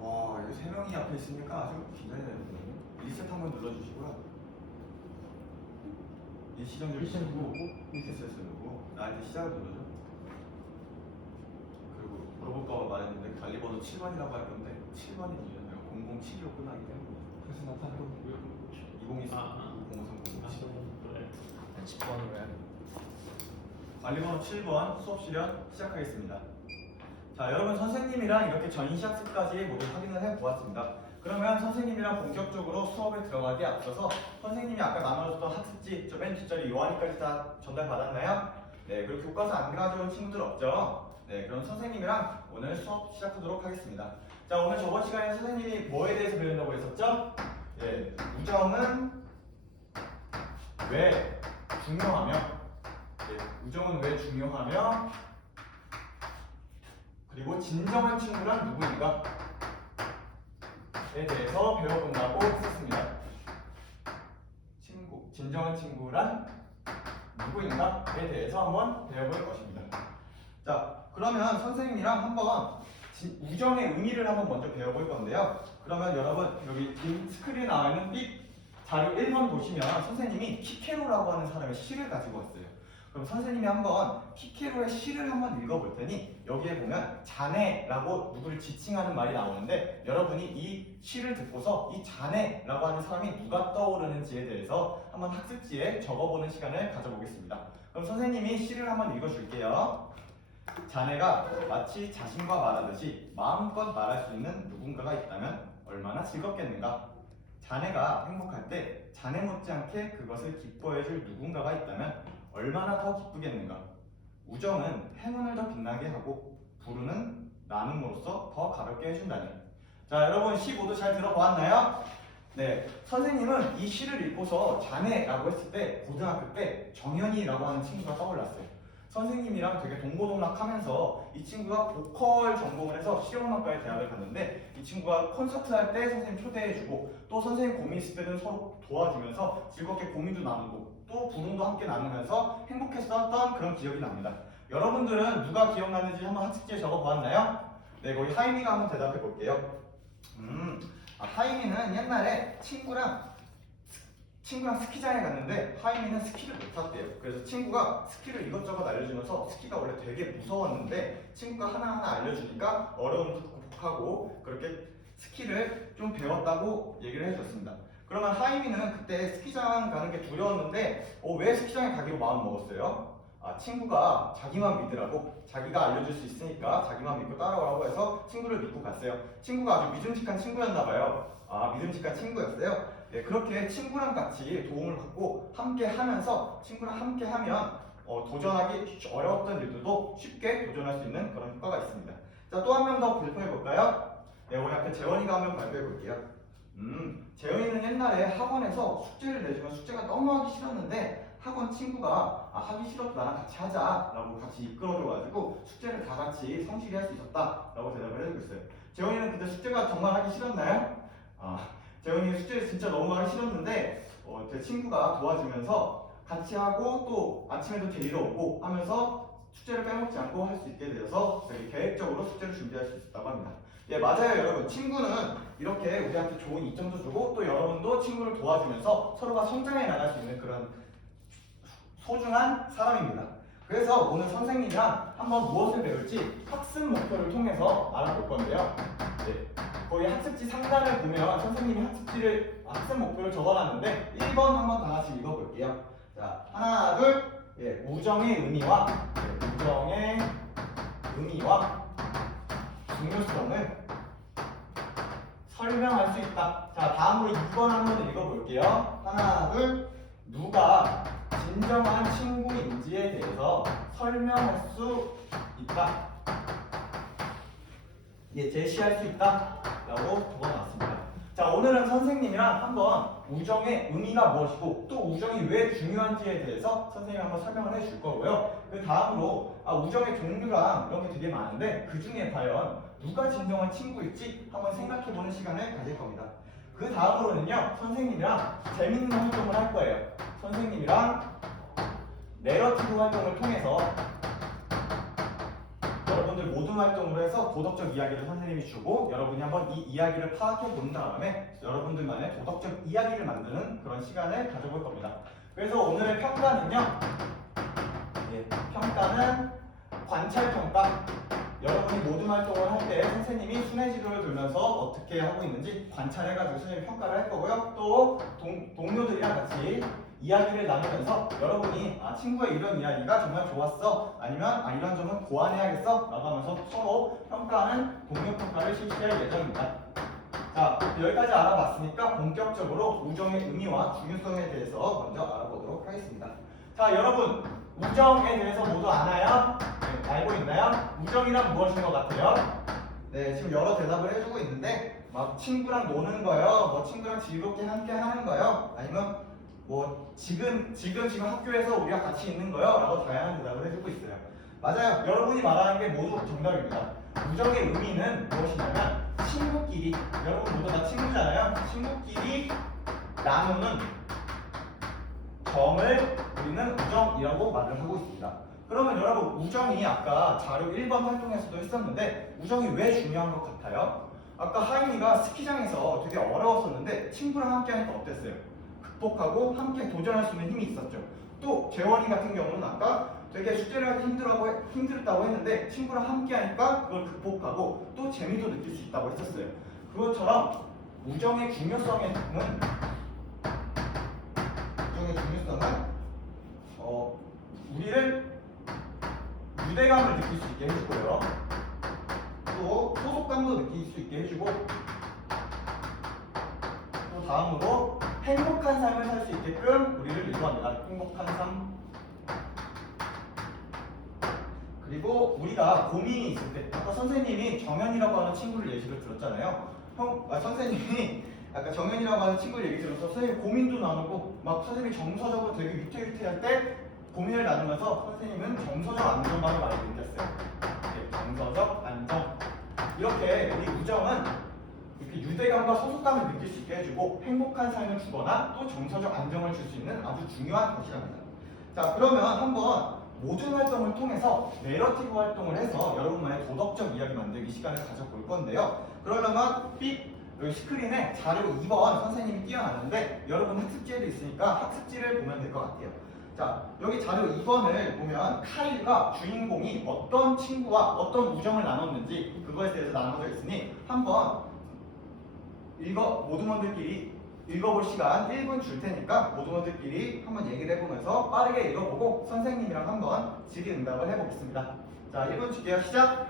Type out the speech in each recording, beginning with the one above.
와, 이거 3명이 앞에 있으니까 아주 긴장이 되는데. 리셋 한번 눌러주시고요. 일시정지를 누르고 리셋을 누르고 나한테 시작을 누르죠. 그리고 물어볼 거 말했는데 관리번호 7번이라고 할 건데 7번이 이유는 007로 끝나기 때문에. 그래서 나타나는 거고요. 2024 0530 그래. 10번으로 해야 돼. 관리번호 7번 수업 실현 시작하겠습니다. 자, 여러분 선생님이랑 이렇게 전시 학습까지 모두 확인을 해보았습니다. 그러면 선생님이랑 본격적으로 수업에 들어가기 앞서서 선생님이 아까 나눠줬던 학습지 저 맨 뒷자리 요한이까지 다 전달받았나요? 네, 그리고 교과서 안 가져온 친구들 없죠? 네, 그럼 선생님이랑 오늘 수업 시작하도록 하겠습니다. 자, 오늘 저번 시간에 선생님이 뭐에 대해서 배운다고 했었죠? 네, 우정은 왜 중요하며 우정은 왜 중요하며 그리고 진정한 친구란 누구인가? 에 대해서 배워본다고 했었습니다. 친구, 진정한 친구란 누구인가?에 대해서 한번 배워볼 것입니다. 자, 그러면 선생님이랑 한번 우정의 의미를 한번 먼저 배워볼 건데요. 그러면 여러분 여기 스크린에 나와 있는 삑 자료 1번 보시면 선생님이 키케로라고 하는 사람의 시를 가지고 왔어요. 그럼 선생님이 한번 키케로의 시를 한번 읽어볼 테니 여기에 보면 자네라고 누구를 지칭하는 말이 나오는데 여러분이 이 시를 듣고서 이 자네라고 하는 사람이 누가 떠오르는지에 대해서 한번 학습지에 적어보는 시간을 가져보겠습니다. 그럼 선생님이 시를 한번 읽어줄게요. 자네가 마치 자신과 말하듯이 마음껏 말할 수 있는 누군가가 있다면 얼마나 즐겁겠는가? 자네가 행복할 때 자네 못지않게 그것을 기뻐해줄 누군가가 있다면 얼마나 더 기쁘겠는가? 우정은 행운을 더 빛나게 하고 부르는 나눔으로써 더 가볍게 해준다니. 자, 여러분 시 모두 잘 들어보았나요? 네, 선생님은 이 시를 읽고서 자네라고 했을 때 고등학교 때 정현이라고 하는 친구가 떠올랐어요. 선생님이랑 되게 동고동락하면서 이 친구가 보컬 전공을 해서 실용음악과의 대학을 갔는데 이 친구가 콘서트 할 때 선생님 초대해주고 또 선생님 고민 있을 때는 서로 도와주면서 즐겁게 고민도 나누고 또 부름도 함께 나누면서 행복했었던 그런 기억이 납니다. 여러분들은 누가 기억나는지 한번 학습지에 적어보았나요? 네, 거기 하이미가 한번 대답해 볼게요. 하이미는 옛날에 친구랑 스키장에 갔는데 하이미는 스키를 못 탔대요. 그래서 친구가 스키를 이것저것 알려주면서 스키가 원래 되게 무서웠는데 친구가 하나하나 알려주니까 어려움도 극복하고 그렇게 스키를 좀 배웠다고 얘기를 해줬습니다. 그러면 하이미는 그때 스키장 가는 게 두려웠는데 왜 스키장에 가기로 마음 먹었어요? 친구가 자기만 믿으라고 자기가 알려줄 수 있으니까 자기만 믿고 따라오라고 해서 친구를 믿고 갔어요. 친구가 아주 믿음직한 친구였나봐요. 믿음직한 친구였어요. 네, 그렇게 친구랑 같이 도움을 받고 함께 하면서 친구랑 함께 하면 도전하기 어려웠던 일들도 쉽게 도전할 수 있는 그런 효과가 있습니다. 자, 또 한 명 더 발표해 볼까요? 네, 우리 앞에 재원이가 한 명 발표해 볼게요. 재원이는 옛날에 학원에서 숙제를 내주면 숙제가 너무 하기 싫었는데 학원 친구가 하기 싫어도 나랑 같이 하자라고 같이 이끌어줘가지고 숙제를 다 같이 성실히 할 수 있었다라고 대답을 해주고 있어요. 재원이는 그때 숙제가 정말 하기 싫었나요? 재원이가 숙제를 진짜 너무 하기 싫었는데 제 친구가 도와주면서 같이 하고 또 아침에도 데리러 오고 하면서 숙제를 빼먹지 않고 할 수 있게 되어서 되게 계획적으로 숙제를 준비할 수 있었다고 합니다. 예, 맞아요, 여러분. 친구는 이렇게 우리한테 좋은 이점도 주고 또 여러분도 친구를 도와주면서 서로가 성장해 나갈 수 있는 그런 소중한 사람입니다. 그래서 오늘 선생님이랑 한번 무엇을 배울지 학습 목표를 통해서 알아볼 건데요. 네, 거기 학습지 상단을 보면 선생님이 학습 목표를 적어놨는데 1번 한번 다 같이 읽어볼게요. 자, 하나, 둘. 예, 우정의 의미와 중요성을 설명할 수 있다. 자, 다음으로 2번 한번 읽어볼게요. 하나, 둘. 누가 진정한 친구인지에 대해서 설명할 수 있다. 예, 제시할 수 있다. 라고 적어놨습니다. 자, 오늘은 선생님이랑 한번 우정의 의미가 무엇이고 또 우정이 왜 중요한지에 대해서 선생님이 한번 설명을 해줄 거고요. 그 다음으로 우정의 종류랑 이런 게 되게 많은데 그 중에 과연 누가 진정한 친구일지 한번 생각해보는 시간을 가질 겁니다. 그 다음으로는요, 선생님이랑 재밌는 활동을 할 거예요. 선생님이랑 내러티브 활동을 통해서 여러분들 모든 활동으로 해서 도덕적 이야기를 선생님이 주고 여러분이 한번 이 이야기를 파악해 본 다음에 여러분들만의 도덕적 이야기를 만드는 그런 시간을 가져볼 겁니다. 그래서 오늘의 평가는요. 평가는 관찰평가. 여러분이 모든 활동을 할 때 선생님이 순회지도를 돌면서 어떻게 하고 있는지 관찰해가지고 선생님이 평가를 할 거고요. 또 동료들이랑 같이 이야기를 나누면서 여러분이 친구의 이런 이야기가 정말 좋았어, 아니면 이런 점은 보완해야겠어 라고 하면서 서로 평가하는 동료 평가를 실시할 예정입니다. 자, 여기까지 알아봤으니까 본격적으로 우정의 의미와 중요성에 대해서 먼저 알아보도록 하겠습니다. 자, 여러분, 우정에 대해서 모두 아나요? 네, 알고 있나요? 우정이란 무엇인 것 같아요? 네, 지금 여러 대답을 해주고 있는데 막 친구랑 노는 거요, 뭐 친구랑 즐겁게 함께 하는 거요, 아니면 뭐 지금 학교에서 우리가 같이 있는 거요 라고 다양한 대답을 해주고 있어요. 맞아요. 여러분이 말하는 게 모두 정답입니다. 우정의 의미는 무엇이냐면 친구끼리, 여러분 모두 다 친구잖아요. 친구끼리 나누는 정을 우리는 우정이라고 말을 하고 있습니다. 그러면 여러분, 우정이 아까 자료 1번 활동에서도 했었는데 우정이 왜 중요한 것 같아요? 아까 하인이가 스키장에서 되게 어려웠었는데 친구랑 함께 하니까 어땠어요? 극복하고 함께 도전할 수 있는 힘이 있었죠. 또 재원이 같은 경우는 아까 되게 숙제를 하기 힘들었다고 했는데 친구랑 함께 하니까 그걸 극복하고 또 재미도 느낄 수 있다고 했었어요. 그것처럼 우정의 중요성은 우리를 유대감을 느낄 수 있게 해주고요. 또 소속감도 느낄 수 있게 해주고, 또 다음으로 행복한 삶을 살 수 있게끔 우리를 유도합니다. 행복한 삶. 그리고 우리가 고민이 있을 때, 아까 선생님이 정현이라고 하는 친구를 예시로 들었잖아요. 선생님이 아까 정현이라고 하는 친구를 얘기 들어서 선생님 고민도 나누고 막 선생님이 정서적으로 되게 위태위태할 때 고민을 나누면서 선생님은 정서적 안정감을 많이 느꼈어요. 정서적 안정. 이렇게 우리 우정은 이렇게 유대감과 소속감을 느낄 수 있게 해주고 행복한 삶을 주거나 또 정서적 안정을 줄 수 있는 아주 중요한 것이랍니다. 자, 그러면 한번 모든 활동을 통해서 내러티브 활동을 해서 여러분만의 도덕적 이야기 만들기 시간을 가져볼 건데요. 그러려면 여기 스크린에 자료 2번 선생님이 띄워놨는데 여러분 학습지에도 있으니까 학습지를 보면 될 것 같아요. 자, 여기 자료 2번을 보면 카일과 주인공이 어떤 친구와 어떤 우정을 나눴는지 그거에 대해서 나눠져 있으니 한번 모두분들끼리 읽어볼 시간 1분 줄 테니까 모두분들끼리 한번 얘기를 해보면서 빠르게 읽어보고 선생님이랑 한번 질의응답을 해보겠습니다. 자, 1분 줄게요. 시작!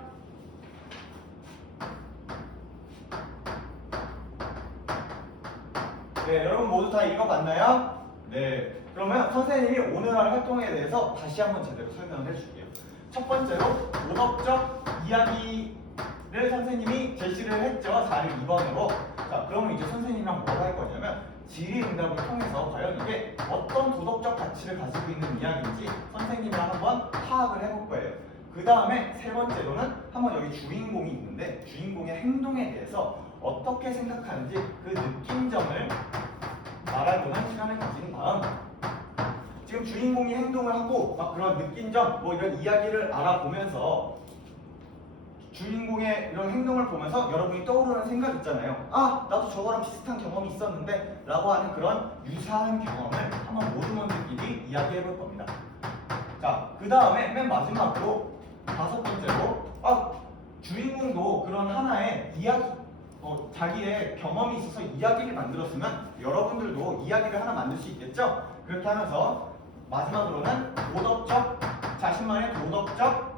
네, 여러분 모두 다 읽어봤나요? 네, 그러면 선생님이 오늘 할 활동에 대해서 다시 한번 제대로 설명을 해줄게요. 첫 번째로 도덕적 이야기를 선생님이 제시를 했죠. 자료 2번으로. 자, 그러면 이제 선생님이랑 뭘 할 거냐면 질의응답을 통해서 과연 이게 어떤 도덕적 가치를 가지고 있는 이야기인지 선생님이랑 한번 파악을 해볼 거예요. 그 다음에 세 번째로는 한번 여기 주인공이 있는데 주인공의 행동에 대해서 어떻게 생각하는지 그 느낀점을 말해보는 시간을 가진 다음, 지금 주인공이 행동을 하고 막 그런 느낀점 뭐 이런 이야기를 알아보면서 주인공의 이런 행동을 보면서 여러분이 떠오르는 생각 있잖아요. 나도 저거랑 비슷한 경험이 있었는데 라고 하는 그런 유사한 경험을 한번 모두분들끼리 이야기해 볼 겁니다. 자, 그 다음에 맨 마지막으로 다섯 번째로 주인공도 그런 하나의 이야기, 자기의 경험이 있어서 이야기를 만들었으면 여러분들도 이야기를 하나 만들 수 있겠죠? 그렇게 하면서 마지막으로는 자신만의 도덕적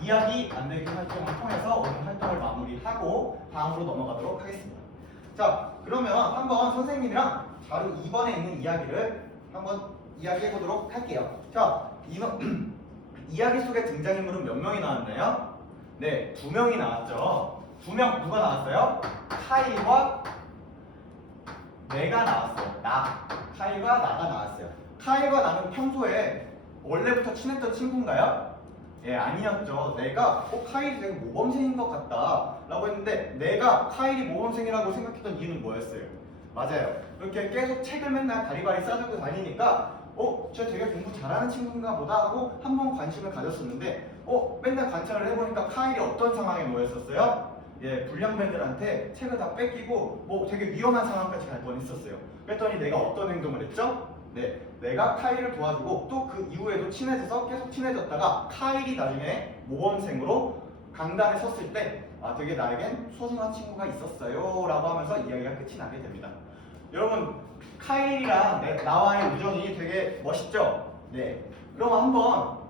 이야기 만들기 활동을 통해서 오늘 활동을 마무리하고 다음으로 넘어가도록 하겠습니다. 자, 그러면 한번 선생님이랑 자료 2번에 있는 이야기를 한번 이야기해 보도록 할게요. 자, 이야기 속에 등장인물은 몇 명이 나왔나요? 네, 2명이 나왔죠. 2명 누가 나왔어요? 카일과 내가 나왔어요. 카일과 나가 나왔어요. 카일과 나는 평소에 원래부터 친했던 친구인가요? 예, 아니었죠. 내가 카일이 되게 모범생인 것 같다 라고 했는데 내가 카일이 모범생이라고 생각했던 이유는 뭐였어요? 맞아요. 이렇게 계속 책을 맨날 바리바리 싸들고 다니니까 쟤 되게 공부 잘하는 친구인가 보다 하고 한번 관심을 가졌었는데 맨날 관찰을 해보니까 카일이 어떤 상황에 놓였었어요? 예, 불량배들한테 책을 다 뺏기고 되게 위험한 상황까지 갈 뻔했었어요. 그랬더니 내가 어떤 행동을 했죠? 네, 내가 카일을 도와주고 또 그 이후에도 친해져서 계속 친해졌다가 카일이 나중에 모범생으로 강단에 섰을 때 되게 나에겐 소중한 친구가 있었어요 라고 하면서 이야기가 끝이 나게 됩니다. 여러분, 카일이랑 나와의 우정이 되게 멋있죠? 네, 그럼 한번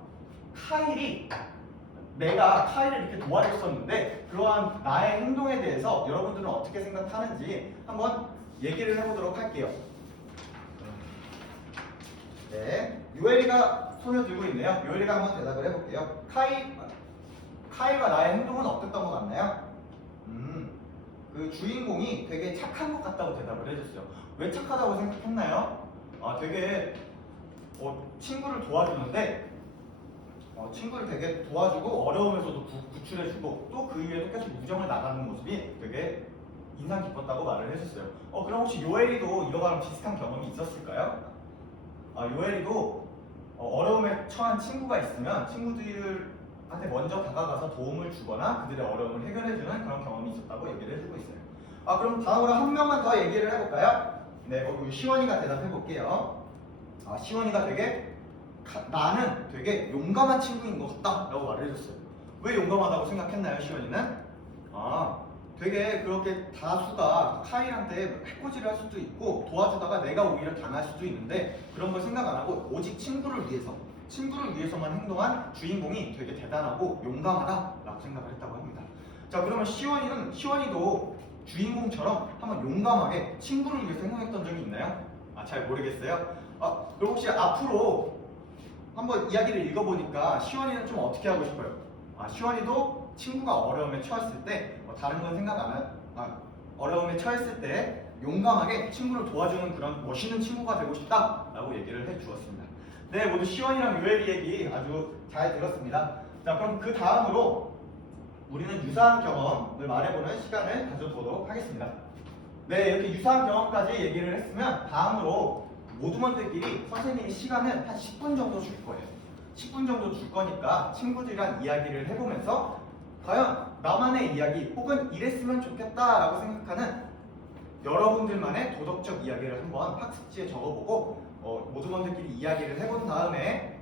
내가 카일을 이렇게 도와줬었는데 그러한 나의 행동에 대해서 여러분들은 어떻게 생각하는지 한번 얘기를 해보도록 할게요. 네, 요엘이가 손을 들고 있네요. 요엘이가 한번 대답을 해볼게요. 카일과 나의 행동은 어땠던 것 같나요? 그 주인공이 되게 착한 것 같다고 대답을 해줬어요. 왜 착하다고 생각했나요? 되게 친구를 도와주는데 친구를 되게 도와주고 어려움에서도 구출해주고 또 그 이후에도 계속 우정을 나가는 모습이 되게 인상 깊었다고 말을 해줬어요. 그럼 혹시 요엘이도 이거랑 비슷한 경험이 있었을까요? 요엘이도 어려움에 처한 친구가 있으면 친구들한테 먼저 다가가서 도움을 주거나 그들의 어려움을 해결해주는 그런 경험이 있었다고 얘기를 해주고 있어요. 그럼 다음으로 한 명만 더 얘기를 해볼까요? 네, 우리 시원이가 대답해볼게요. 시원이가 나는 되게 용감한 친구인 것 같다 라고 말을 해줬어요. 왜 용감하다고 생각했나요, 시원이는? 되게 그렇게 다수가 카일한테 해코지를 할 수도 있고 도와주다가 내가 오히려 당할 수도 있는데 그런 걸 생각 안 하고 오직 친구를 위해서만 행동한 주인공이 되게 대단하고 용감하다 라고 생각을 했다고 합니다. 자, 그러면 시원이도 주인공처럼 한번 용감하게 친구를 위해서 행동했던 적이 있나요? 잘 모르겠어요. 그럼 혹시 앞으로 한번 이야기를 읽어보니까 시원이는 좀 어떻게 하고 싶어요? 시원이도 친구가 어려움에 처했을 때 다른 건 생각 안 해요. 어려움에 처했을 때 용감하게 친구를 도와주는 그런 멋있는 친구가 되고 싶다라고 얘기를 해주었습니다. 네, 모두 시원이랑 요엘이 얘기 아주 잘 들었습니다. 자, 그럼 그 다음으로 우리는 유사한 경험을 말해보는 시간을 가져보도록 하겠습니다. 네, 이렇게 유사한 경험까지 얘기를 했으면 다음으로 모두먼들끼리 선생님이 시간을 한 10분 정도 줄 거예요. 10분 정도 줄 거니까 친구들이랑 이야기를 해보면서 과연 나만의 이야기 혹은 이랬으면 좋겠다라고 생각하는 여러분들만의 도덕적 이야기를 한번 학습지에 적어보고 모두먼들끼리 이야기를 해본 다음에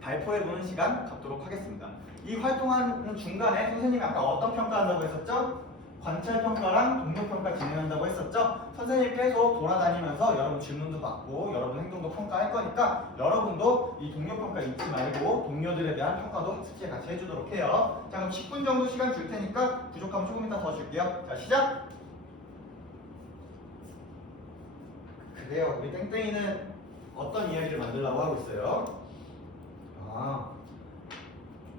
발표해보는 시간 갖도록 하겠습니다. 이 활동하는 중간에 선생님이 아까 어떤 평가한다고 했었죠? 관찰평가랑 동료평가 진행한다고 했었죠? 선생님이 계속 돌아다니면서 여러분 질문도 받고 여러분 행동도 평가할 거니까 여러분도 이 동료평가 잊지 말고 동료들에 대한 평가도 학습지에 같이 해주도록 해요. 자, 그럼 10분 정도 시간 줄 테니까 부족하면 조금 이따 더 줄게요. 자, 시작! 그래요, 우리 땡땡이는 어떤 이야기를 만들려고 하고 있어요?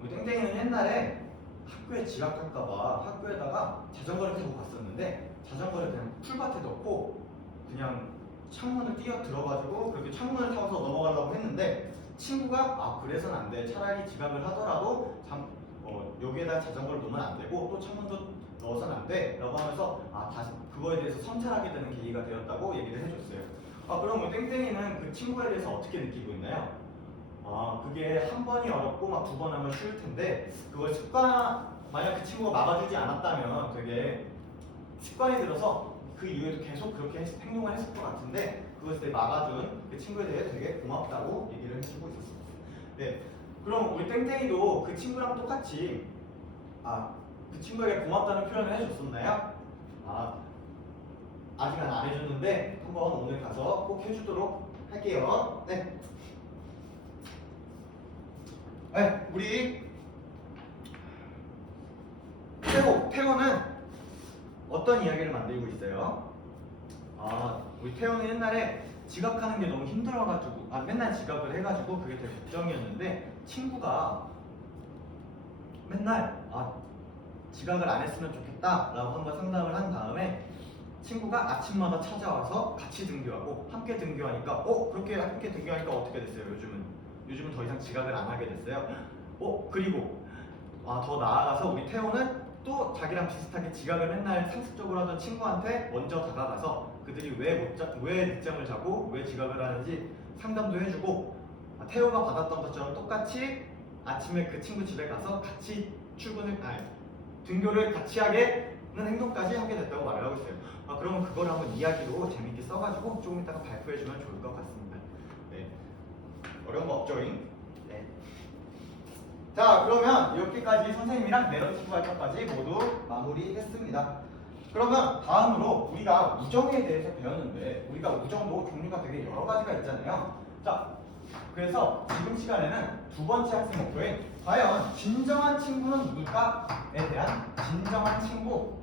우리 땡땡이는 옛날에 학교에 지각할까봐 학교에다가 자전거를 타고 갔었는데 자전거를 그냥 풀밭에 넣고 그냥 창문을 뛰어 들어가지고 그렇게 창문을 타고서 넘어가려고 했는데 친구가 그래서는 안 돼. 차라리 지각을 하더라도 여기에다 자전거를 놓으면 안 되고 또 창문도 넣어서는 안 돼 라고 하면서 다시 그거에 대해서 성찰하게 되는 계기가 되었다고 얘기를 해줬어요. 그럼 우리 땡땡이는 그 친구에 대해서 어떻게 느끼고 있나요? 그게 한 번이 어렵고 막 두 번 하면 쉬울 텐데 그걸 만약 그 친구가 막아주지 않았다면 되게 습관이 들어서 그 이후에도 계속 그렇게 행동을 했을 것 같은데 그것을 막아준 그 친구에 대해 되게 고맙다고 얘기를 해주고 있었습니다. 네, 그럼 우리 땡땡이도 그 친구랑 똑같이 그 친구에게 고맙다는 표현을 해줬었나요? 아직은 안 해줬는데 한번 오늘 가서 꼭 해주도록 할게요. 네. 네, 우리 태호는 어떤 이야기를 만들고 있어요? 우리 태호는 옛날에 지각하는 게 너무 힘들어가지고 맨날 지각을 해가지고 그게 되게 걱정이었는데 친구가 맨날 지각을 안 했으면 좋겠다 라고 한번 상담을 한 다음에 친구가 아침마다 찾아와서 같이 등교하고 함께 등교하니까 그렇게 함께 등교하니까 어떻게 됐어요? 요즘은 더 이상 지각을 안 하게 됐어요. 그리고 더 나아가서 우리 태호는 또 자기랑 비슷하게 지각을 맨날 상습적으로 하던 친구한테 먼저 다가가서 그들이 왜 늦잠을 자고 왜 지각을 하는지 상담도 해주고 태호가 받았던 것처럼 똑같이 아침에 그 친구 집에 가서 같이 등교를 같이 하게는 행동까지 하게 됐다고 말을 하고 있어요. 그러면 그걸 한번 이야기로 재밌게 써가지고 조금 이따가 발표해주면 좋을 것 같습니다. 네. 어려운 거 없죠잉? 네. 자, 그러면 이렇게까지 선생님이랑 내러티브 활동까지 모두 마무리했습니다. 그러면 다음으로 우리가 우정에 대해서 배웠는데 우리가 우정도 종류가 되게 여러 가지가 있잖아요. 자, 그래서 지금 시간에는 두 번째 학습 목표인 과연 진정한 친구는 누굴까에 대한 진정한 친구란에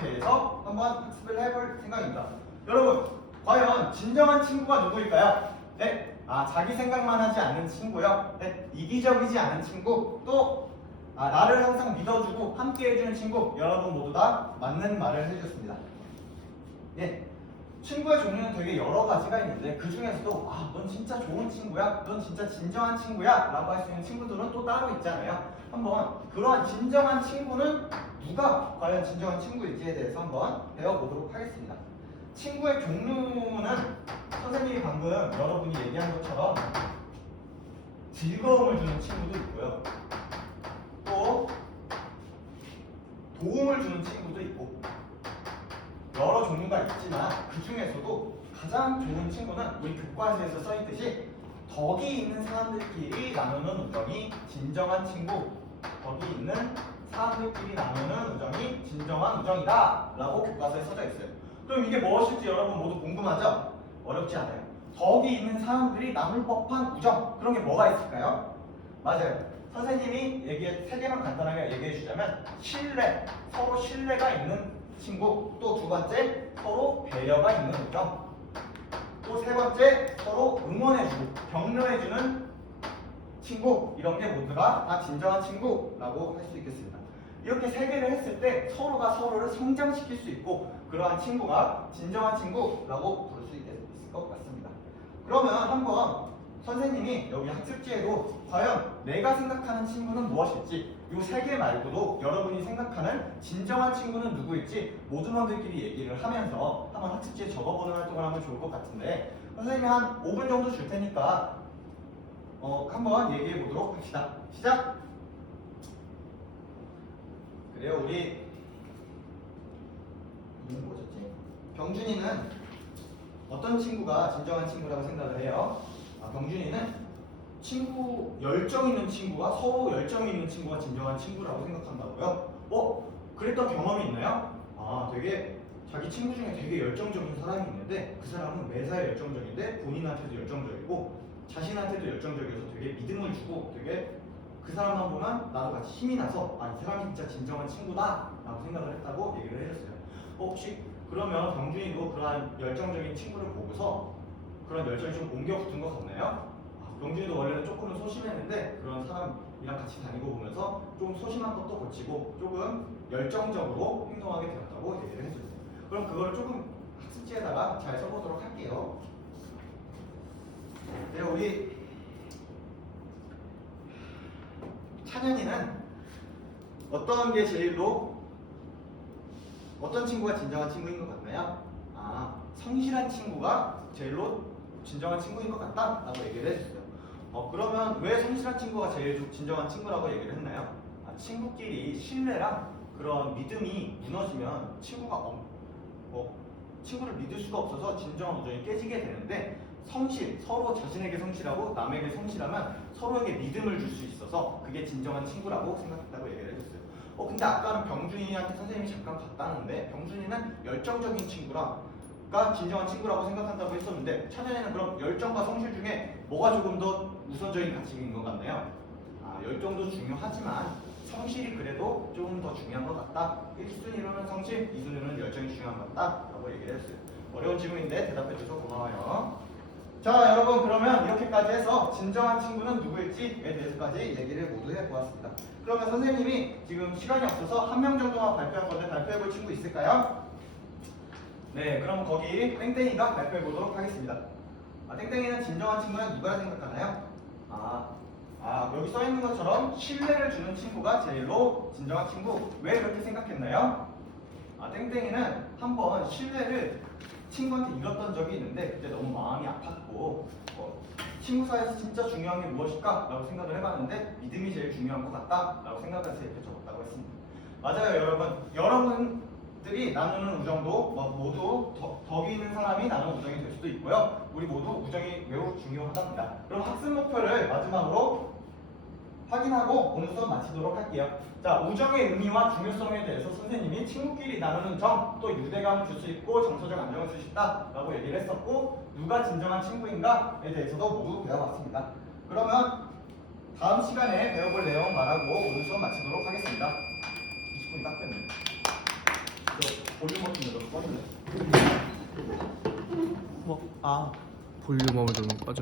대해서 한번 학습을 해볼 생각입니다. 여러분, 과연 진정한 친구가 누구일까요? 네, 자기 생각만 하지 않는 친구요. 네, 이기적이지 않은 친구, 또 나를 항상 믿어주고 함께 해주는 친구. 여러분 모두 다 맞는 말을 해주셨습니다. 예, 친구의 종류는 되게 여러 가지가 있는데 그 중에서도 넌 진짜 좋은 친구야, 넌 진짜 진정한 친구야 라고 할 수 있는 친구들은 또 따로 있잖아요. 한번 그러한 진정한 친구는 누가 과연 진정한 친구일지에 대해서 한번 배워보도록 하겠습니다. 친구의 종류는 선생님이 방금 여러분이 얘기한 것처럼 즐거움을 주는 친구도 있고요, 또 도움을 주는 친구도 있고 여러 종류가 있지만 그 중에서도 가장 좋은 친구는 우리 교과서에서 써있듯이 덕이 있는 사람들끼리 나누는 우정이 진정한 친구, 덕이 있는 사람들끼리 나누는 우정이 진정한 우정이다 라고 교과서에 써져 있어요. 그럼 이게 무엇일지 여러분 모두 궁금하죠? 어렵지 않아요. 덕이 있는 사람들이 나눌 법한 우정, 그런 게 뭐가 있을까요? 맞아요. 선생님이 세 개만 간단하게 얘기해 주자면 신뢰, 서로 신뢰가 있는 친구, 또 두 번째 서로 배려가 있는 우정, 또 세 번째 서로 응원해주고 격려해주는 친구, 이런 게 모두가 다 진정한 친구라고 할 수 있겠습니다. 이렇게 세 개를 했을 때 서로가 서로를 성장시킬 수 있고 그러한 친구가 진정한 친구라고 부를 수 있을 것 같습니다. 그러면 한번 선생님이 여기 학습지에도 과연 내가 생각하는 친구는 무엇일지, 이 세 개 말고도 여러분이 생각하는 진정한 친구는 누구일지 모두분들끼리 얘기를 하면서 한번 학습지에 적어보는 활동을 하면 좋을 것 같은데, 선생님이 한 5분 정도 줄 테니까 한번 얘기해 보도록 합시다. 시작! 그래요, 우리 이름 뭐였지? 병준이는 어떤 친구가 진정한 친구라고 생각을 해요? 병준이는 열정 있는 친구와 서로 열정 있는 친구가 진정한 친구라고 생각한다고요? 그랬던 경험이 있나요? 되게 자기 친구 중에 되게 열정적인 사람이 있는데 그 사람은 매사에 열정적인데 본인한테도 열정적이고 자신한테도 열정적이어서 되게 믿음을 주고 되게 그 사람만 보면 나도 같이 힘이 나서 이 사람이 진짜 진정한 친구다 라고 생각을 했다고 얘기를 해줬어요. 혹시 그러면 병준이도 그러한 열정적인 친구를 보고서 그런 열정이 좀 옮겨 붙은 것 같나요? 병준이도 원래는 조금은 소심했는데 그런 사람이랑 같이 다니고 보면서 좀 소심한 것도 고치고 조금 열정적으로 행동하게 되었다고 얘기를 해줬어요. 그럼 그거를 조금 학습지에다가 잘 써보도록 할게요. 네, 우리 찬현이는 어떤 친구가 진정한 친구인 것 같나요? 성실한 친구가 제일로 진정한 친구인 것 같다 라고 얘기를 해줬어요. 그러면 왜 성실한 친구가 제일 진정한 친구라고 얘기를 했나요? 친구끼리 신뢰랑 그런 믿음이 무너지면 친구를 믿을 수가 없어서 진정한 우정이 깨지게 되는데, 서로 자신에게 성실하고 남에게 성실하면 서로에게 믿음을 줄 수 있어서 그게 진정한 친구라고 생각했다고 얘기를 해줬어요. 근데 아까는 병준이한테 선생님이 잠깐 갔다는데 병준이는 열정적인 친구가 진정한 친구라고 생각한다고 했었는데, 찬현이는 그럼 열정과 성실 중에 뭐가 조금 더 우선적인 가치인 것 같나요? 열정도 중요하지만 성실이 그래도 조금 더 중요한 것 같다. 1순위로는 성실, 2순위로는 열정이 중요한 것 같다 라고 얘기를 했어요. 어려운 질문인데 대답해줘서 고마워요. 자, 여러분, 그러면 이렇게까지 해서 진정한 친구는 누구일지에 대해서까지 얘기를 모두 해보았습니다. 그러면 선생님이 지금 시간이 없어서 한 명 정도만 발표할 건데 발표해볼 친구 있을까요? 네, 그럼 거기 땡땡이가 발표해보도록 하겠습니다. 땡땡이는 진정한 친구는 누가 생각하나요? 여기 써있는 것처럼 신뢰를 주는 친구가 제일로 진정한 친구. 왜 그렇게 생각했나요? 땡땡이는 한번 신뢰를 친구한테 잃었던 적이 있는데 그때 너무 마음이 아팠고 친구 사이에서 진짜 중요한 게 무엇일까? 라고 생각을 해봤는데 믿음이 제일 중요한 것 같다 라고 생각해서 이렇게 적었다고 했습니다. 맞아요 여러분. 여러분들이 나누는 우정도 모두 덕이 있는 사람이 나누는 우정이 될 수도 있고요. 우리 모두 우정이 매우 중요하답니다. 그럼 학습 목표를 마지막으로 확인하고 오늘 수업 마치도록 할게요. 자, 우정의 의미와 중요성에 대해서 선생님이 친구끼리 나누는 정, 또 유대감을 줄 수 있고 정서적 안정을 줄 수 있다 라고 얘기를 했었고, 누가 진정한 친구인가에 대해서도 모두 배워봤습니다. 그러면 다음 시간에 배워볼 내용 말하고 오늘 수업 마치도록 하겠습니다. 20분이 딱 됐네. 저 볼륨 버튼 눌러서 꺼줄래? 볼륨업을 좀 꺼져.